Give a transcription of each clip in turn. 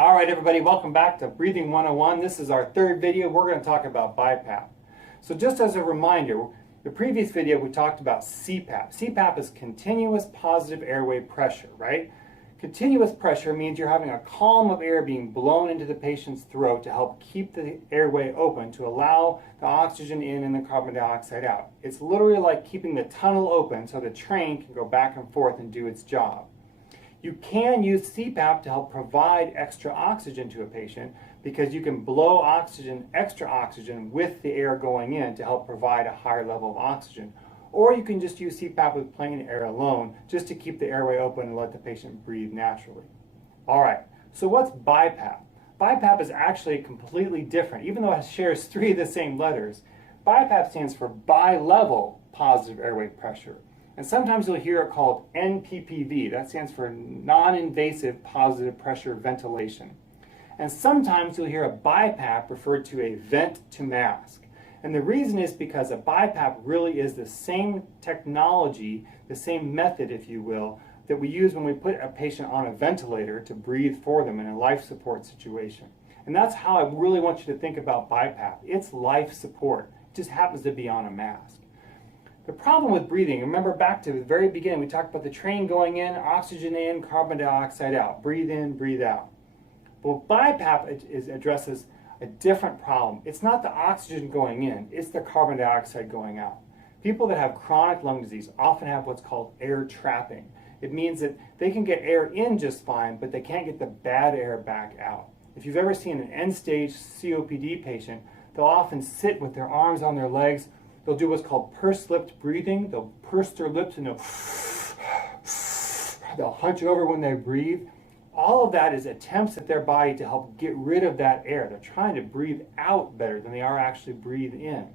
All right, everybody, welcome back to Breathing 101. This is our third video. We're going to talk about BiPAP. So just as a reminder, the previous video we talked about CPAP. CPAP is continuous positive airway pressure, right? Continuous pressure means you're having a column of air being blown into the patient's throat to help keep the airway open to allow the oxygen in and the carbon dioxide out. It's literally like keeping the tunnel open so the train can go back and forth and do its job. You can use CPAP to help provide extra oxygen to a patient because you can blow extra oxygen with the air going in to help provide a higher level of oxygen. Or you can just use CPAP with plain air alone just to keep the airway open and let the patient breathe naturally. All right, so what's BiPAP? BiPAP is actually completely different. Even though it shares three of the same letters, BiPAP stands for bi-level positive airway pressure. And sometimes you'll hear it called NPPV. That stands for non-invasive positive pressure ventilation. And sometimes you'll hear a BiPAP referred to a vent to mask. And the reason is because a BiPAP really is the same technology, the same method, if you will, that we use when we put a patient on a ventilator to breathe for them in a life support situation. And that's how I really want you to think about BiPAP. It's life support. It just happens to be on a mask. The problem with breathing, remember back to the very beginning, we talked about the train going in, carbon dioxide out, breathe in, breathe out. Well, BiPAP addresses a different problem. It's not the oxygen going in, it's the carbon dioxide going out. People that have chronic lung disease often have what's called air trapping. It means that they can get air in just fine, but they can't get the bad air back out. If you've ever seen an end-stage COPD patient, they'll often sit with their arms on their legs. They'll do what's called pursed-lipped breathing. They'll purse their lips and they'll hunch over when they breathe. All of that is attempts at their body to help get rid of that air. They're trying to breathe out better than they are actually breathe in.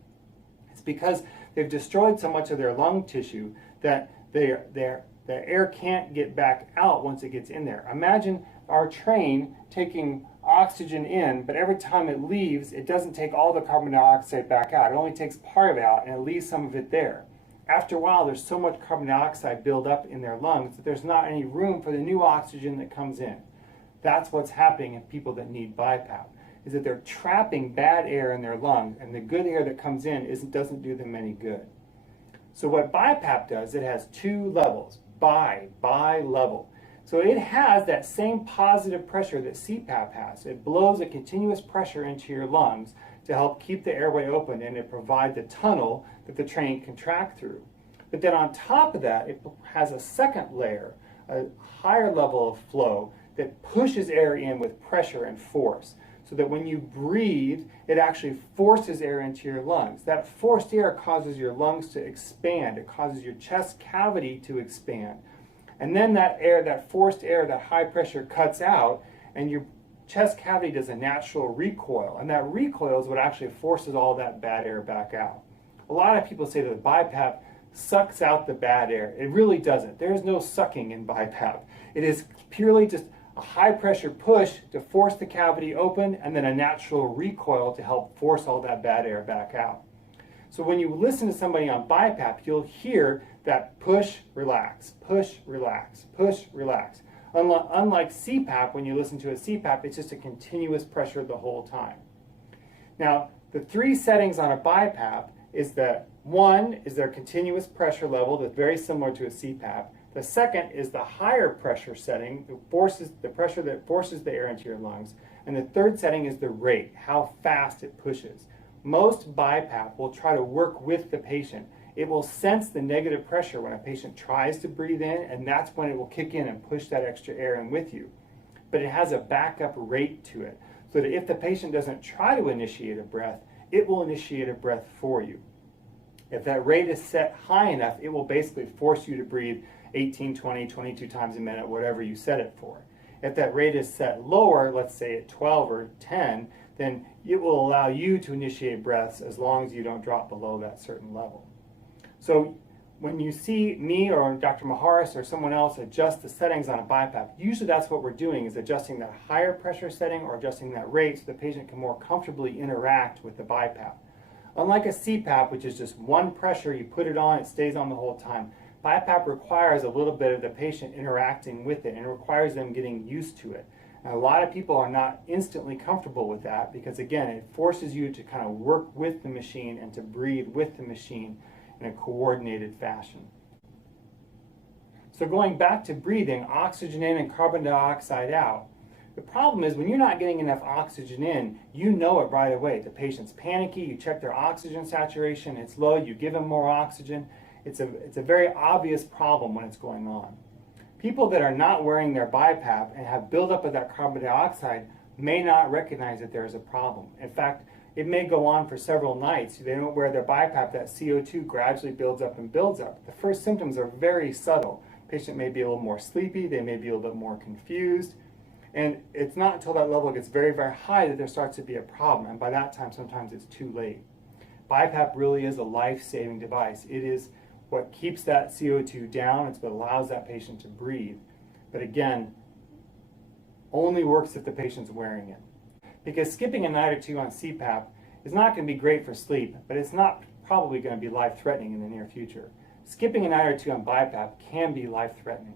It's because they've destroyed so much of their lung tissue that the air can't get back out once it gets in there. Imagine our train taking oxygen in, but every time it leaves, it doesn't take all the carbon dioxide back out. It only takes part of it out and it leaves some of it there. After a while, there's so much carbon dioxide build up in their lungs that there's not any room for the new oxygen that comes in. That's what's happening in people that need BiPAP, is that they're trapping bad air in their lungs, and the good air that comes in doesn't do them any good. So what BiPAP does, it has two levels, bi-level. So it has that same positive pressure that CPAP has. It blows a continuous pressure into your lungs to help keep the airway open and to provide the tunnel that the train can track through. But then on top of that, it has a second layer, a higher level of flow that pushes air in with pressure and force. So that when you breathe, it actually forces air into your lungs. That forced air causes your lungs to expand. It causes your chest cavity to expand. And then that air, that forced air, that high pressure cuts out, and your chest cavity does a natural recoil. And that recoil is what actually forces all that bad air back out. A lot of people say that BiPAP sucks out the bad air. It really doesn't. There is no sucking in BiPAP. It is purely just a high pressure push to force the cavity open, and then a natural recoil to help force all that bad air back out. So when you listen to somebody on BiPAP, you'll hear that push, relax, push, relax, push, relax. Unlike CPAP, when you listen to a CPAP, it's just a continuous pressure the whole time. Now, the three settings on a BiPAP is that one is their continuous pressure level that's very similar to a CPAP. The second is the higher pressure setting, the pressure that forces the air into your lungs. And the third setting is the rate, how fast it pushes. Most BiPAP will try to work with the patient. It will sense the negative pressure when a patient tries to breathe in, and that's when it will kick in and push that extra air in with you. But it has a backup rate to it, so that if the patient doesn't try to initiate a breath, it will initiate a breath for you. If that rate is set high enough, it will basically force you to breathe 18, 20, 22 times a minute, whatever you set it for. If that rate is set lower, let's say at 12 or 10, then it will allow you to initiate breaths as long as you don't drop below that certain level. So when you see me or Dr. Maharis or someone else adjust the settings on a BiPAP, usually that's what we're doing, is adjusting that higher pressure setting or adjusting that rate so the patient can more comfortably interact with the BiPAP. Unlike a CPAP, which is just one pressure, you put it on, it stays on the whole time, BiPAP requires a little bit of the patient interacting with it, and it requires them getting used to it. Now, a lot of people are not instantly comfortable with that because, again, it forces you to kind of work with the machine and to breathe with the machine in a coordinated fashion. So going back to breathing, oxygen in and carbon dioxide out. The problem is when you're not getting enough oxygen in, you know it right away. The patient's panicky, you check their oxygen saturation, it's low, you give them more oxygen. It's a very obvious problem when it's going on. People that are not wearing their BiPAP and have buildup of that carbon dioxide may not recognize that there is a problem. In fact, it may go on for several nights. They don't wear their BiPAP, that CO2 gradually builds up and builds up. The first symptoms are very subtle. The patient may be a little more sleepy, they may be a little bit more confused, and it's not until that level gets very, very high that there starts to be a problem, and by that time sometimes it's too late. BiPAP really is a life-saving device. It is what keeps that CO2 down. It's what allows that patient to breathe. But again, only works if the patient's wearing it. Because skipping a night or two on CPAP is not going to be great for sleep, but it's not probably going to be life-threatening in the near future. Skipping a night or two on BiPAP can be life-threatening.